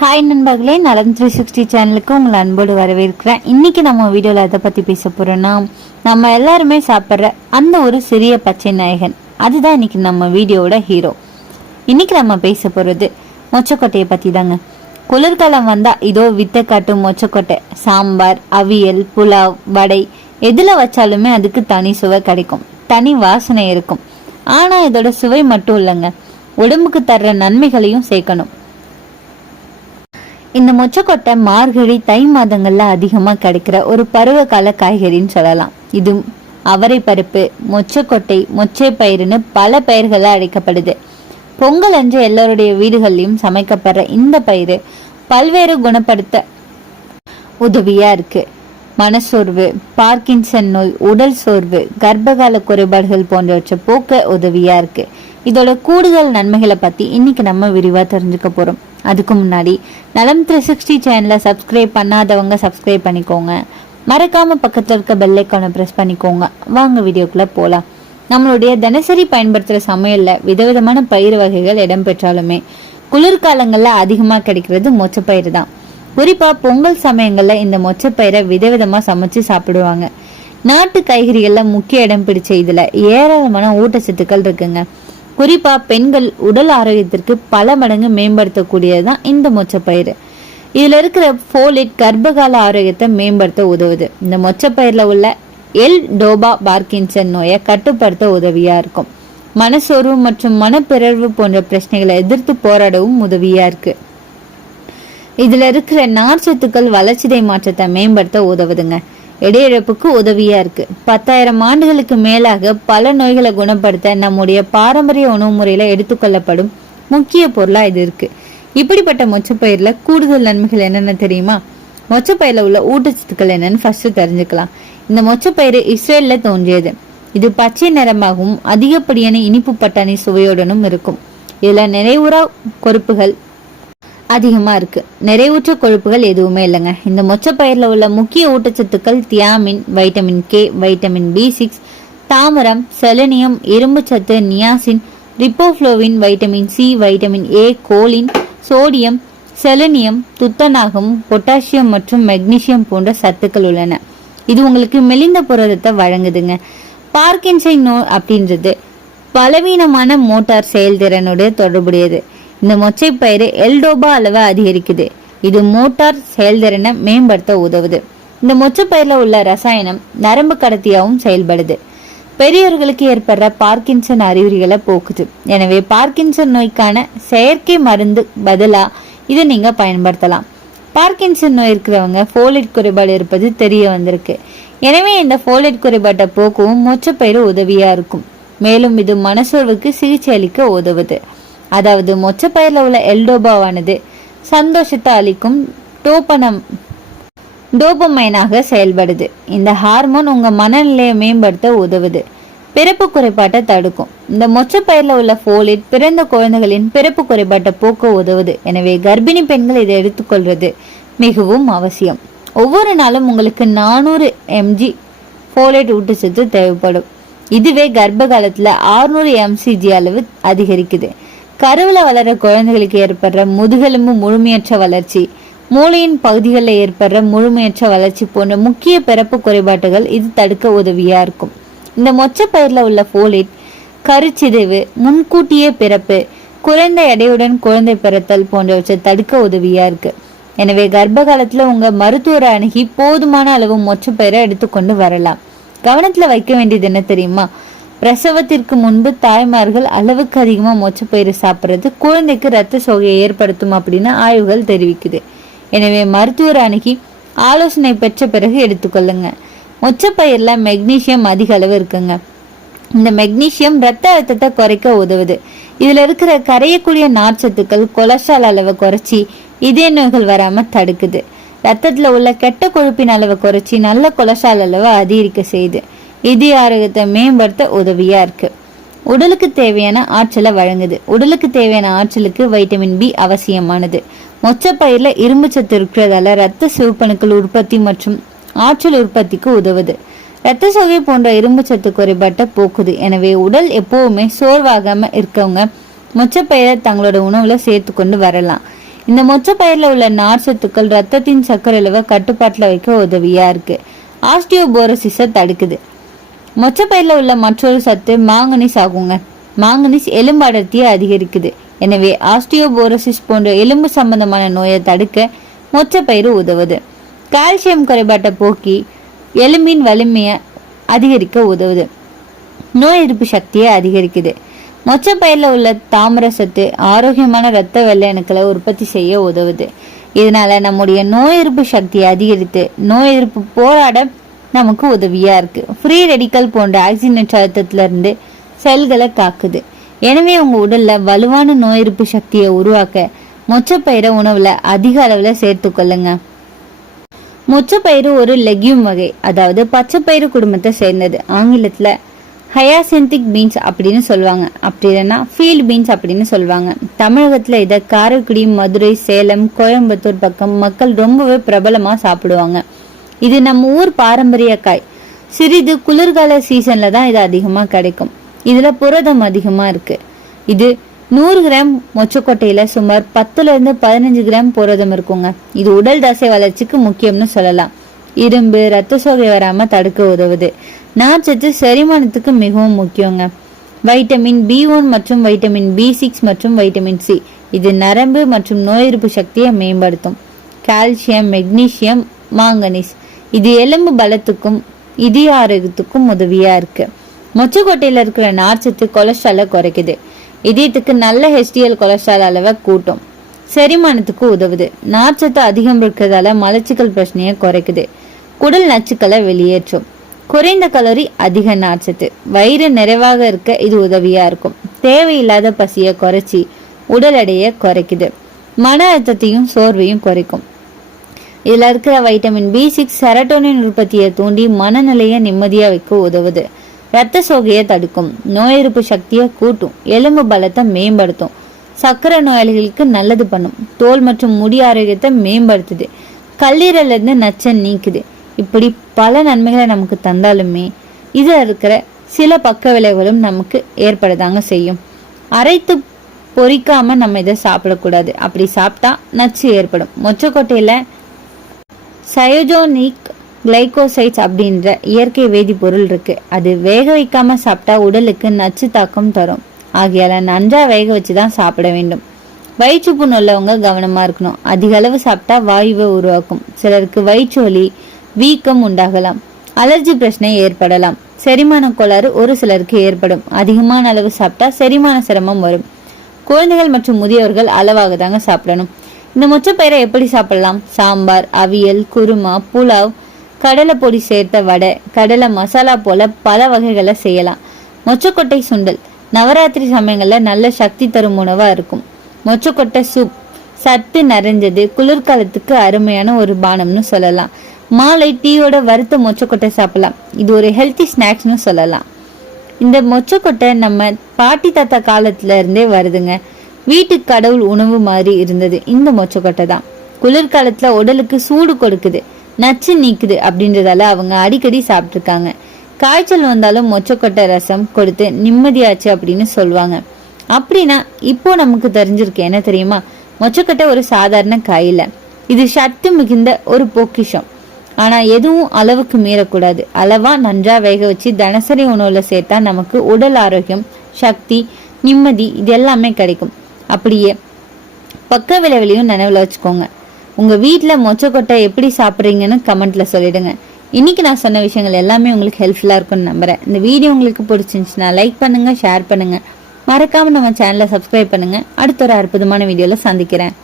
Hi நண்பர்களே. நலன் three sixty சேனலுக்கு உங்களை அன்போடு வரவேற்கிறேன். இன்றைக்கி நம்ம வீடியோவில் எதை பற்றி பேச போகிறோன்னா நம்ம எல்லாருமே சாப்பிட்ற அந்த ஒரு சிறிய பச்சை நாயகன். அதுதான் இன்னைக்கு நம்ம வீடியோவோட ஹீரோ இன்றைக்கி நம்ம பேச போகிறது மொச்சக்கொட்டையை பற்றி தாங்க குளிர்காலம் வந்தால் இதோ வித்தை காட்டும் மொச்சக்கொட்டை. சாம்பார் அவியல் புலாவ் வடை எதில் வச்சாலுமே அதுக்கு தனி சுவை கிடைக்கும். தனி வாசனை இருக்கும். ஆனால் இதோட சுவை மட்டும் இல்லைங்க. உடம்புக்கு தர்ற நன்மைகளையும் சேர்க்கணும். இந்த மொச்சக்கொட்டை மார்கழி தை மாதங்கள்ல அதிகமா கிடைக்கிற ஒரு பருவகால காய்கறின்னு சொல்லலாம். இது அவரை பருப்பு மொச்சக்கொட்டை மொச்சை பயிறுன்னு பல பெயர்களால் அழைக்கப்படுது. பொங்கல் அன்று எல்லோருடைய வீடுகள்லையும் சமைக்கப்படுற இந்த பயிர் பல்வேறு குணப்படுத்த உதவியா இருக்குது மனசோர்வு பார்க்கின்சன் நோய் உடல் சோர்வு கர்ப்பகால குறைபாடுகள் போன்றவற்றை போக்க உதவியா இருக்கு. இதோட கூடுதல் நன்மைகளை பத்தி இன்னைக்கு நம்ம விரிவா தெரிஞ்சுக்க போறோம். அதுக்கு முன்னாடி நலம் த்ரீ சிக்ஸ்டி சேனலை சப்ஸ்கிரைப் பண்ணாதவங்க சப்ஸ்கிரைப் பண்ணிக்கோங்க. மறக்காம பக்கத்துல இருக்க பெல் ஐக்கானை ப்ரெஸ் பண்ணிக்கோங்க. வாங்க வீடியோக்குள்ள போலாம். நம்மளுடைய தினசரி பயன்படுத்துகிற சமையல்ல விதவிதமான பயிர் வகைகள் இடம்பெற்றாலுமே குளிர்காலங்களில் அதிகமாக கிடைக்கிறது மொச்சப்பயிர் தான் குறிப்பா பொங்கல் சமயங்கள்ல இந்த மொச்சப்பயிரை விதவிதமா சமைச்சு சாப்பிடுவாங்க. நாட்டு காய்கறிகள்ல முக்கிய இடம் பிடிச்ச இதுல ஏராளமான ஊட்டச்சத்துக்கள் இருக்குங்க. குறிப்பா பெண்கள் உடல் ஆரோக்கியத்திற்கு பல மடங்கு மேம்படுத்தக்கூடியதுதான் இந்த மொச்சப்பயிறு. இதுல இருக்கிற ஃபோலிட் கர்ப்பகால ஆரோக்கியத்தை மேம்படுத்த உதவுது. இந்த மொச்சப்பயிரில் உள்ள எல் டோபா பார்க்கின்சன் நோயை கட்டுப்படுத்த உதவியா இருக்கும். மனசோர்வு மற்றும் மனப்பிறழ்வு போன்ற பிரச்சனைகளை எதிர்த்து போராடவும் உதவியா இருக்கு. இதில் இருக்கிற நார்ச்சத்துக்கள் வளர்ச்சிதை மாற்றத்தை மேம்படுத்த உதவுதுங்க. இடையிழப்புக்கு உதவியா இருக்கு. பத்தாயிரம் ஆண்டுகளுக்கு மேலாக பல நோய்களை குணப்படுத்த நம்முடைய பாரம்பரிய உணவு முறையில எடுத்துக்கொள்ளப்படும் முக்கிய பொருளா இது இருக்கு. இப்படிப்பட்ட மொச்சப்பயிர்ல கூடுதல் நன்மைகள் என்னென்ன தெரியுமா? மொச்சப்பயிரில் உள்ள ஊட்டச்சத்துக்கள் என்னன்னு ஃபர்ஸ்ட் தெரிஞ்சுக்கலாம். இந்த மொச்சப்பயிறு இஸ்ரேல்ல தோன்றியது. இது பச்சை நிறமாகவும் அதிகப்படியான இனிப்பு பட்டாணி சுவையுடனும் இருக்கும். இதில் நிறைவுறா கொறுப்புகள் அதிகமாக இருக்குது நிறைவுற்ற கொழுப்புகள் எதுவுமே இல்லைங்க. இந்த மொச்சப்பயிரில் உள்ள முக்கிய ஊட்டச்சத்துக்கள் thiamin vitamin K vitamin B six தாமரம் selenium இரும்புச்சத்து niacin riboflavin vitamin C vitamin A choline sodium selenium துத்தநாகம் பொட்டாசியம் மற்றும் மெக்னீசியம் போன்ற சத்துக்கள் உள்ளன. இது உங்களுக்கு மெலிந்த புரதத்தை வழங்குதுங்க. பார்க்கின்சை நோய் அப்படின்றது பலவீனமான மோட்டார் செயல்திறனுடைய தொடர்புடையது. இந்த மொச்சை பயிறு எல்டோபா அளவை அதிகரிக்குது. இது மோட்டார் செயல்திறனை மேம்படுத்த உதவுது. இந்த மொச்சப்பயிரில் உள்ள ரசாயனம் நரம்பு கடத்தியாகவும் செயல்படுது. பெரியவர்களுக்கு ஏற்படுற பார்க்கின்சன் அறிகுறிகளை போக்குது. எனவே பார்க்கின்சன் நோய்க்கான செயற்கை மருந்து பதிலாக இதை நீங்கள் பயன்படுத்தலாம். பார்க்கின்சன் நோய் இருக்கிறவங்க ஃபோலேட் குறைபாடு இருப்பது தெரிய வந்திருக்கு. எனவே இந்த ஃபோலேட் குறைபாட்டை போக்கவும் மொச்சப்பயிறு உதவியாக இருக்கும். மேலும் இது மனசோர்வுக்கு சிகிச்சை அளிக்க உதவுது. அதாவது மொச்சப்பயிரில் உள்ள எல்டோபாவானது சந்தோஷத்தை அளிக்கும் டோபனம் டோபமைனாக செயல்படுது. இந்த ஹார்மோன் உங்கள் மனநிலையை மேம்படுத்த உதவுது. பிறப்பு குறைபாட்டை தடுக்கும். இந்த மொச்சப்பயிரில் உள்ள ஃபோலிட் பிறந்த குழந்தைகளின் பிறப்பு குறைபாட்டை போக்க உதவுது. எனவே கர்ப்பிணி பெண்கள் இதை எடுத்துக்கொள்வது மிகவும் அவசியம். ஒவ்வொரு நாளும் உங்களுக்கு நானூறு எம்ஜி ஃபோலேட் ஊட்டச்சத்து தேவைப்படும். இதுவே கர்ப்ப காலத்தில் ஆறுநூறு எம்சிஜி அளவு அதிகரிக்குது. கருவில் வளர குழந்தைகளுக்கு ஏற்படுற முதுகெலும்பு முழுமையற்ற வளர்ச்சி மூளையின் பகுதிகளில் ஏற்படுற முழுமையற்ற வளர்ச்சி போன்ற முக்கிய பிறப்பு குறைபாடுகள் இது தடுக்க உதவியா இருக்கும். இந்த மொச்சப்பயிரில் உள்ள ஃபோலேட் கருச்சிதைவு முன்கூட்டியே பிறப்பு குறைந்த எடையுடன் குழந்தை பிறத்தல் போன்றவற்றை தடுக்க உதவியா இருக்கு. எனவே கர்ப்ப காலத்துல உங்க மருத்துவரை அணுகி போதுமான அளவு மொச்சப்பயிரை எடுத்துக்கொண்டு வரலாம். கவனத்துல வைக்க வேண்டியது என்ன தெரியுமா? பிரசவத்திற்கு முன்பு தாய்மார்கள் அளவுக்கு அதிகமாக மொச்சப்பயிறு சாப்பிட்றது குழந்தைக்கு ரத்த சோகையை ஏற்படுத்தும் அப்படின்னு ஆய்வுகள் தெரிவிக்குது. எனவே மருத்துவர் அணுகி ஆலோசனை பெற்ற பிறகு எடுத்துக்கொள்ளுங்க. மொச்சப்பயிரில் மெக்னீஷியம் அதிக அளவு இருக்குங்க. இந்த மெக்னீஷியம் ரத்த அழுத்தத்தை குறைக்க உதவுது. இதில் இருக்கிற கரையக்கூடிய நார்ச்சத்துக்கள் கொலஸ்ட்ரால் அளவை குறைச்சி இதய நோய்கள் வராமல் தடுக்குது. ரத்தத்தில் உள்ள கெட்ட கொழுப்பின் அளவை குறைச்சி நல்ல கொலஸ்ட்ரால் அளவை அதிகரிக்க செய்யுது. இதய ஆரோக்கியத்தை மேம்படுத்த உதவியா இருக்கு. உடலுக்கு தேவையான ஆற்றலை வழங்குது. உடலுக்கு தேவையான ஆற்றலுக்கு வைட்டமின் பி அவசியமானது. மொச்சப்பயிரில் இரும்பு சத்து இருக்கிறதால ரத்த சிவப்பணுக்கள் உற்பத்தி மற்றும் ஆற்றல் உற்பத்திக்கு உதவுது. ரத்த சோகை போன்ற இரும்பு சத்து குறைபாட்டை போக்குது. எனவே உடல் எப்பவுமே சோர்வாகாம இருக்கவங்க மொச்சப்பயிரை தங்களோட உணவுல சேர்த்து கொண்டு வரலாம். இந்த மொச்சப்பயிரில் உள்ள நார் சத்துக்கள் ரத்தத்தின் சர்க்கரை அளவை கட்டுப்பாட்டில் வைக்க உதவியா இருக்கு. ஆஸ்டியோபோரோசிஸை தடுக்குது. மொச்சப்பயிரில் உள்ள மற்றொரு சத்து மாங்கனீஸ் ஆகுங்க. மாங்கனீஸ் எலும்பு அடர்த்தியை அதிகரிக்குது. எனவே ஆஸ்டியோபோரோசிஸ் போன்ற எலும்பு சம்பந்தமான நோயை தடுக்க மொச்சப்பயிறு உதவுது. கால்சியம் குறைபாட்டை போக்கி எலும்பின் வலிமையை அதிகரிக்க உதவுது. நோய் எதிர்ப்பு சக்தியை அதிகரிக்குது. மொச்சப்பயிரில் உள்ள தாமிர சத்து ஆரோக்கியமான இரத்த வெள்ளை அணுக்களை உற்பத்தி செய்ய உதவுது. இதனால நம்முடைய நோய் எதிர்ப்பு சக்தியை அதிகரித்து நோய் எதிர்ப்பு போராட நமக்கு உதவியாக இருக்குது ஃப்ரீ ரெடிக்கல் போன்ற ஆக்சிஜன் அழுத்தத்திலிருந்து செல்களை காக்குது எனவே உங்கள் உடலில் வலுவான நோய் எதிர்ப்பு சக்தியை உருவாக்க மொச்சப்பயிரை உணவில் அதிக அளவில் சேர்த்துக்கொள்ளுங்க மொச்சப்பயிறு ஒரு லெக்யூம் வகை அதாவது பச்சைப்பயிறு குடும்பத்தை சேர்ந்தது. ஆங்கிலத்தில் ஹயாசென்திக் பீன்ஸ் அப்படின்னு சொல்லுவாங்க. அப்படி இல்லைன்னா ஃபீல்ட் பீன்ஸ் அப்படின்னு சொல்லுவாங்க. தமிழகத்தில் இதை காரைக்குடி மதுரை சேலம் கோயம்புத்தூர் பக்கம் மக்கள் ரொம்பவே பிரபலமாக சாப்பிடுவாங்க. இது நம்ம ஊர் பாரம்பரிய காய். சிறிது குளிர்கால சீசன்ல தான் இது அதிகமா கிடைக்கும். இதுல புரதம் அதிகமா இருக்கு. இது நூறு கிராம் மொச்சக்கொட்டையில சுமார் பத்துல இருந்து பதினஞ்சு கிராம் புரதம் இருக்குங்க. இது உடல் தசை வளர்ச்சிக்கு முக்கியம்னு சொல்லலாம். இரும்பு ரத்த சோகை வராம தடுக்க உதவுது. நார்ச்சத்து செரிமானத்துக்கு மிகவும் முக்கியங்க. வைட்டமின் பி ஒன் மற்றும் வைட்டமின் பி சிக்ஸ் மற்றும் வைட்டமின் சி. இது நரம்பு மற்றும் நோய் எதிர்ப்பு சக்தியை மேம்படுத்தும். Calcium magnesium manganese. இது எலும்பு பலத்துக்கும் இதய ஆரோக்கியத்துக்கும் உதவியா இருக்கு. மொச்சக்கொட்டையில இருக்கிற நார்ச்சத்து கொலஸ்ட்ராலை குறைக்குது. இதயத்துக்கு நல்ல ஹெச்டிஎல் கொலஸ்ட்ரால் அளவை கூட்டும். செரிமானத்துக்கு உதவுது. நார்ச்சத்து அதிகம் இருக்கிறதால மலச்சிக்கல் பிரச்சனையை குறைக்குது. குடல் நச்சுக்களை வெளியேற்றும். குறைந்த கலோரி அதிக நார்ச்சத்து. வயிறு நிறைவாக இருக்க இது உதவியா இருக்கும். தேவையில்லாத பசியை குறைச்சி உடல் எடையை குறைக்குது. மன அழுத்தத்தையும் சோர்வையும் குறைக்கும். இதில் இருக்கிற வைட்டமின் பி சிக்ஸ் செரட்டோனின் உற்பத்தியை தூண்டி மனநிலையை நிம்மதியாக வைக்க உதவுது. இரத்த சோகையை தடுக்கும். நோய் எதிர்ப்பு சக்தியை கூட்டும். எலும்பு பலத்தை மேம்படுத்தும். சர்க்கரை நோயாளிகளுக்கு நல்லது பண்ணும். தோல் மற்றும் முடி ஆரோக்கியத்தை மேம்படுத்துது. கல்லீரல்ல இருந்து நச்சை நீக்குது. இப்படி பல நன்மைகளை நமக்கு தந்தாலுமே இதில் இருக்கிற சில பக்க விளைவுகளும் நமக்கு ஏற்படதாங்க செய்யும். அரைத்து பொறிக்காமல் நம்ம இதை சாப்பிடக்கூடாது. அப்படி சாப்பிட்டா நச்சு ஏற்படும். மொச்சக்கொட்டையில சயோஜோனிக் கிளைகோசைட்ஸ் அப்படின்ற இயற்கை வேதிப்பொருள் இருக்கு. அது வேக வைக்காம சாப்பிட்டா உடலுக்கு நச்சு தாக்கம் தரும். ஆகையால நன்றா வேக வச்சு தான் சாப்பிட வேண்டும். வயிற்றுப்புண் உள்ளவங்க கவனமா இருக்கணும். அதிக அளவு சாப்பிட்டா வாயுவை உருவாக்கும். சிலருக்கு வயிற்று வலி வீக்கம் உண்டாகலாம். அலர்ஜி பிரச்சனை ஏற்படலாம். செரிமான கோளாறு ஒரு சிலருக்கு ஏற்படும். அதிகமான அளவு சாப்பிட்டா செரிமான சிரமம் வரும். குழந்தைகள் மற்றும் முதியவர்கள் அளவாக தாங்க சாப்பிடணும். இந்த முச்சப்பயிரை எப்படி சாப்பிடலாம்? சாம்பார் அவியல் குருமா புலாவ் கடலை பொடி சேர்த்த வடை கடலை மசாலா போல பல வகைகளை செய்யலாம். மொச்சக்கொட்டை சுண்டல் நவராத்திரி சமயங்களில் நல்ல சக்தி தரும் உணவாக இருக்கும். மொச்சக்கொட்டை சூப் சத்து நிறைஞ்சது குளிர்காலத்துக்கு அருமையான ஒரு பானம்னு சொல்லலாம். மாலை டீயோட வறுத்த மொச்சக்கொட்டை சாப்பிடலாம். இது ஒரு ஹெல்த்தி ஸ்நாக்ஸ்னு சொல்லலாம். இந்த மொச்சக்கொட்டை நம்ம பாட்டி தாத்தா காலத்துல இருந்தே வருதுங்க. வீட்டு கடவுள் உணவு மாதிரி இருந்தது. இந்த மொச்சக்கொட்டை தான். குளிர்காலத்துல உடலுக்கு சூடு கொடுக்குது. நச்சு நீக்குது அப்படின்றதால அவங்க அடிக்கடி சாப்பிட்ருக்காங்க காய்ச்சல் வந்தாலும் மொச்சக்கொட்டை ரசம் கொடுத்து நிம்மதியாச்சு அப்படின்னு சொல்லுவாங்க. அப்படின்னா இப்போ நமக்கு தெரிஞ்சிருக்கு. என்ன தெரியுமா? மொச்சக்கொட்டை ஒரு சாதாரண காயில. இது சத்து மிகுந்த ஒரு பொக்கிஷம். ஆனா எதுவும் அளவுக்கு மீறக்கூடாது. அளவா நன்றா வேக வச்சு தினசரி உணவுல சேர்த்தா நமக்கு உடல் ஆரோக்கியம் சக்தி நிம்மதி இது எல்லாமே கிடைக்கும். அப்படியே. பக்க விளைவுலையும் நினைவில் வச்சுக்கோங்க. உங்க வீட்ல மொச்சக்கொட்டை எப்படி சாப்பிட்றீங்கன்னு கமெண்ட்டில் சொல்லிடுங்க. இன்றைக்கி நான் சொன்ன விஷயங்கள் எல்லாமே உங்களுக்கு ஹெல்ப்ஃபுல்லாக இருக்கும்னு நம்புகிறேன் இந்த வீடியோ உங்களுக்கு பிடிச்சிருந்துச்சுன்னா லைக் பண்ணுங்கள் ஷேர் பண்ணுங்கள் மறக்காமல் நம்ம சேனலை சப்ஸ்கிரைப் பண்ணுங்க. அடுத்த ஒரு அற்புதமான வீடியோவில் சந்திக்கிறேன்.